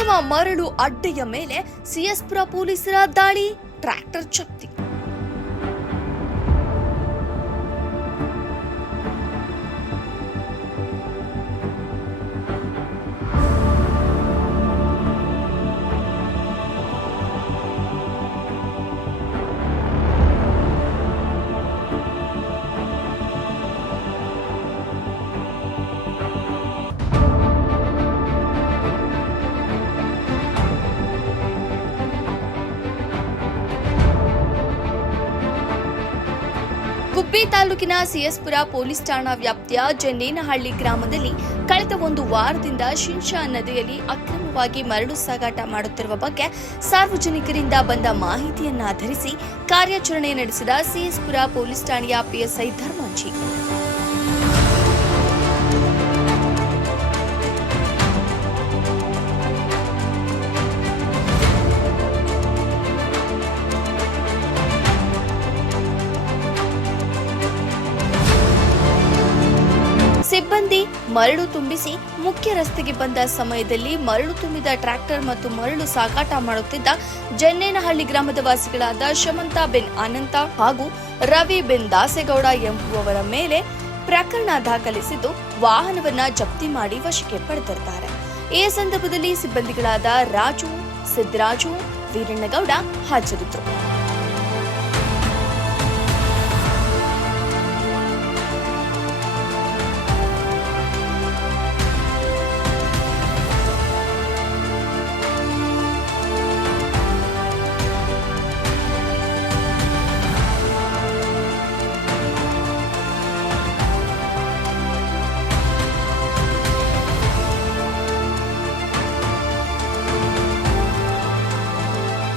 ಅಗೆಯುವ ಮರಳು ಅಡ್ಡೆಯ ಮೇಲೆ ಸಿಎಸ್ಪುರ ಪೊಲೀಸರ ದಾಳಿ, ಟ್ರ್ಯಾಕ್ಟರ್ ಜಪ್ತಿ. ಗುಬ್ಬಿ ತಾಲೂಕಿನ ಸಿಎಸ್ಪುರ ಪೊಲೀಸ್ ಠಾಣಾ ವ್ಯಾಪ್ತಿಯ ಜನ್ನೇನಹಳ್ಳಿ ಗ್ರಾಮದಲ್ಲಿ ಕಳೆದ ಒಂದು ವಾರದಿಂದ ಶಿಂಷಾ ನದಿಯಲ್ಲಿ ಅಕ್ರಮವಾಗಿ ಮರಳು ಸಾಗಾಟ ಮಾಡುತ್ತಿರುವ ಬಗ್ಗೆ ಸಾರ್ವಜನಿಕರಿಂದ ಬಂದ ಮಾಹಿತಿಯನ್ನಾಧರಿಸಿ ಕಾರ್ಯಾಚರಣೆ ನಡೆಸಿದ ಸಿಎಸ್ಪುರ ಪೊಲೀಸ್ ಠಾಣೆಯ ಪಿಎಸ್ಐ ಧರ್ಮಾಂಜಿ. ಸಿಬ್ಬಂದಿ ಮರಳು ತುಂಬಿಸಿ ಮುಖ್ಯ ರಸ್ತೆಗೆ ಬಂದ ಸಮಯದಲ್ಲಿ ಮರಳು ತುಂಬಿದ ಟ್ರ್ಯಾಕ್ಟರ್ ಮತ್ತು ಮರಳು ಸಾಗಾಟ ಮಾಡುತ್ತಿದ್ದ ಜನ್ನೇನಹಳ್ಳಿ ಗ್ರಾಮದ ವಾಸಿಗಳಾದ ಶಮಂತಾ ಬೆನ್ ಅನಂತ ಹಾಗೂ ರವಿ ಬೆನ್ ದಾಸೇಗೌಡ ಎಂಬುವವರ ಮೇಲೆ ಪ್ರಕರಣ ದಾಖಲಿಸಿದ್ದು ವಾಹನವನ್ನ ಜಪ್ತಿ ಮಾಡಿ ವಶಕ್ಕೆ ಪಡೆದಿದ್ದಾರೆ. ಈ ಸಂದರ್ಭದಲ್ಲಿ ಸಿಬ್ಬಂದಿಗಳಾದ ರಾಜು, ಸಿದ್ದರಾಜು, ವೀರಣ್ಣಗೌಡ ಹಾಜರಿದ್ದರು.